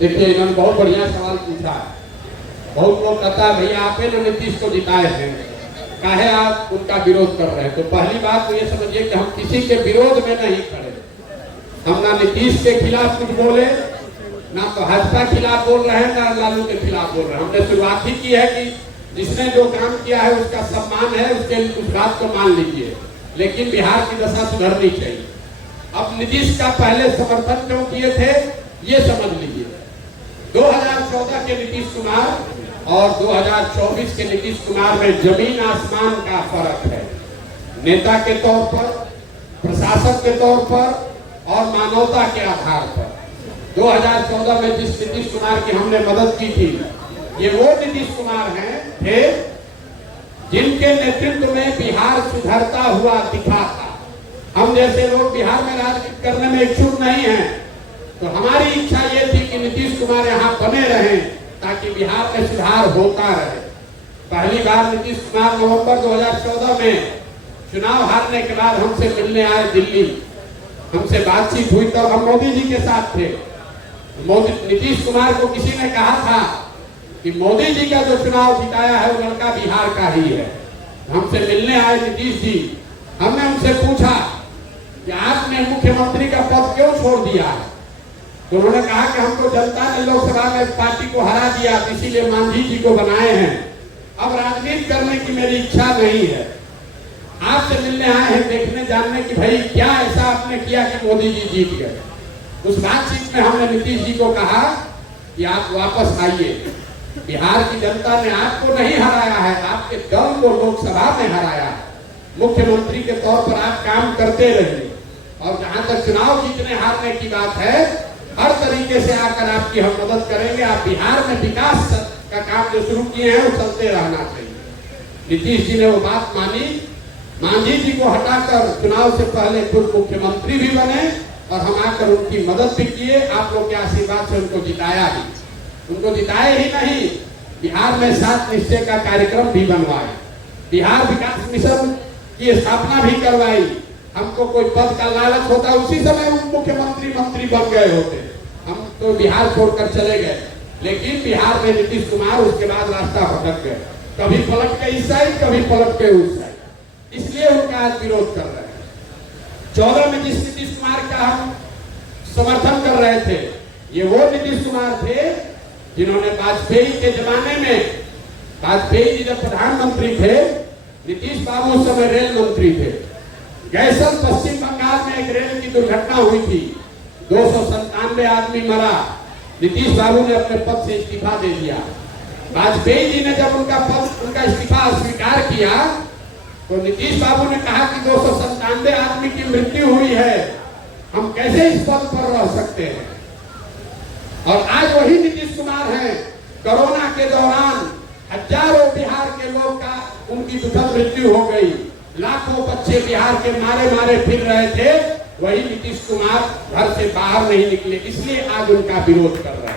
देखिए इन्होंने बहुत बढ़िया सवाल पूछा। बहुत लोग कहता है भैया आप ना नीतीश को जिताए हैं, काहे आप उनका विरोध कर रहे हैं। तो पहली बात तो ये समझिए कि हम किसी के विरोध में नहीं खड़े। हम ना नीतीश के खिलाफ कुछ बोले, ना तो भाजपा खिलाफ बोल रहे हैं, ना लालू के खिलाफ बोल रहे हैं। हमने शुरुआत ही की है कि जिसने जो काम किया है उसका सम्मान है, उसके उस बात को मान लीजिए, लेकिन बिहार की दशा सुधरनी चाहिए। अब नीतीश का पहले समर्थन क्यों किए थे ये समझ लीजिए। 2014 के नीतीश कुमार और 2024 के नीतीश कुमार में जमीन आसमान का फर्क है। नेता के तौर पर, प्रशासक के तौर पर और मानवता के आधार पर 2014 में जिस नीतीश कुमार की हमने मदद की थी, ये वो नीतीश कुमार थे जिनके नेतृत्व में बिहार सुधरता हुआ दिखा था। हम जैसे लोग बिहार में राजनीति करने में इच्छुक नहीं हैं, तो हमारी इच्छा ये थी कि नीतीश कुमार यहाँ बने रहें ताकि बिहार में सुधार होता रहे। पहली बार नीतीश कुमार नवंबर 2014 में चुनाव हारने के बाद हमसे मिलने आए दिल्ली, हमसे बातचीत हुई। तब हम मोदी जी के साथ थे। नीतीश कुमार को किसी ने कहा था कि मोदी जी का जो चुनाव जिताया है वो लड़का बिहार का ही है। हमसे मिलने आए नीतीश जी। हमने उनसे पूछा कि आपने मुख्यमंत्री का पद क्यों छोड़ दिया है। तो उन्होंने कहा कि हमको जनता ने लोकसभा में पार्टी को हरा दिया, इसीलिए मांझी जी को बनाए हैं। अब राजनीति करने की मेरी इच्छा नहीं है। आपसे मिलने आए हैं देखने जानने की भाई क्या ऐसा आपने किया कि मोदी जी जीत गए। उस बातचीत में हमने नीतीश जी को कहा कि आप वापस आइए। बिहार की जनता ने आपको नहीं हराया है, आपके दल को लोकसभा में हराया है। मुख्यमंत्री के तौर पर आप काम करते रहिए और जहां तक चुनाव जीतने हारने की बात है, हर तरीके से आकर आपकी हम मदद करेंगे। आप बिहार में विकास का काम जो शुरू किए हैं वो चलते रहना चाहिए। नीतीश जी ने वो बात मानी। मांझी जी को हटाकर चुनाव से पहले खुद मुख्यमंत्री भी बने और हम आकर उनकी मदद भी किए। आप लोग के आशीर्वाद से उनको जिताया भी। उनको जिताए ही नहीं, बिहार में 7 निश्चय का कार्यक्रम भी बनवाए, बिहार विकास मिशन की स्थापना भी करवाई। हमको कोई पद का लालच होता उसी समय मुख्यमंत्री मंत्री बन गए होते, हम तो बिहार छोड़कर चले गए। लेकिन बिहार में नीतीश कुमार उसके बाद रास्ता भटक गए, कभी पलट के इस साइड, कभी पलट के उस साइड, इसलिए उनका आज विरोध कर रहे हैं। 14 में जिस नीतीश कुमार का हम समर्थन कर रहे थे, ये वो नीतीश कुमार थे जिन्होंने वाजपेयी के जमाने में, वाजपेयी जी जब प्रधानमंत्री थे, नीतीश बाबू उस समय रेल मंत्री थे। गैसल पश्चिम बंगाल में एक रेल की दुर्घटना हुई थी, 297 आदमी मरा। नीतीश बाबू ने अपने पद से इस्तीफा दे दिया। वाजपेयी जी ने जब उनका इस्तीफा स्वीकार किया तो नीतीश बाबू ने कहा कि 297 आदमी की मृत्यु हुई है, हम कैसे इस पद पर रह सकते हैं। और आज वही नीतीश कुमार हैं। कोरोना के दौरान हजारों बिहार के लोग का उनकी दुखद मृत्यु हो गई, लाखों बच्चे बिहार के मारे मारे फिर रहे थे। वही नीतीश कुमार घर से बाहर नहीं निकले, इसलिए आज उनका विरोध कर रहे हैं।